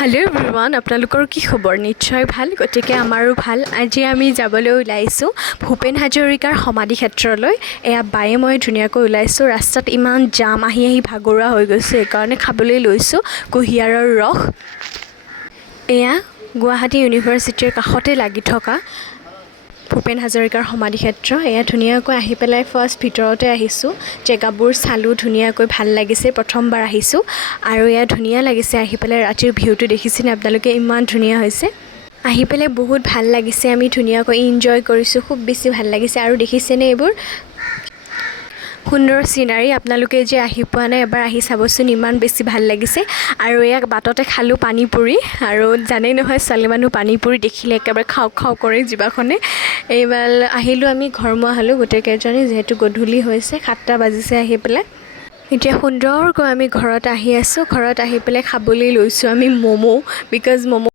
Hello' everyone, আপোনালোকৰ কি খবৰ? নিশ্চয় ভাল। গতিকে আমাৰো ভাল। আজি আমি যাবলৈ ওলাইছোঁ ভূপেন হাজৰিকাৰ সমাধি ক্ষেত্ৰলৈ। এয়া বায়ে মই ধুনীয়াকৈ ওলাইছোঁ। ৰাস্তাত ইমান জাম, আহি ভাগৰুৱা হৈ গৈছোঁ, সেইকাৰণে খাবলৈ লৈছোঁ কুঁহিয়াৰৰ ৰস। এয়া গুৱাহাটী ইউনিভাৰ্চিটিৰ কাষতে লাগি থকা ভূপেন হাজৰিকাৰ সমাধি ক্ষেত্ৰ। এয়া ধুনীয়াকৈ আহি পেলাই ফাৰ্ষ্ট ভিতৰতে আহিছোঁ, জেগাবোৰ চালোঁ, ধুনীয়াকৈ ভাল লাগিছে। প্ৰথমবাৰ আহিছোঁ আৰু এয়া ধুনীয়া লাগিছে আহি পেলাই। ৰাতিৰ ভিউটো দেখিছেনে আপোনালোকে? ইমান ধুনীয়া হৈছে। আহি পেলাই বহুত ভাল লাগিছে, আমি ধুনীয়াকৈ ইনজয় কৰিছোঁ, খুব বেছি ভাল লাগিছে। আৰু দেখিছেনে এইবোৰ সুন্দৰ চিনাৰী? আপোনালোকে যে আহি পোৱা নাই, এবাৰ আহি চাবচোন, ইমান বেছি ভাল লাগিছে। আৰু ইয়াক বাটতে খালোঁ পানী পুৰি, আৰু জানেই নহয় ছোৱালী মানুহ পানী পুৰি দেখিলে একেবাৰে খাওঁ খাওঁ কৰে জিভাখনে। এইবাৰ আহিলোঁ, আমি ঘৰমুৱা হ'লোঁ গোটেইকেইজনী, যিহেতু গধূলি হৈছে, 7টা বাজিছে আহি পেলাই। এতিয়া সুন্দৰকৈ আমি ঘৰত আহি আছোঁ। ঘৰত আহি পেলাই খাবলৈ লৈছোঁ আমি ম'ম', বিকজ ম'ম'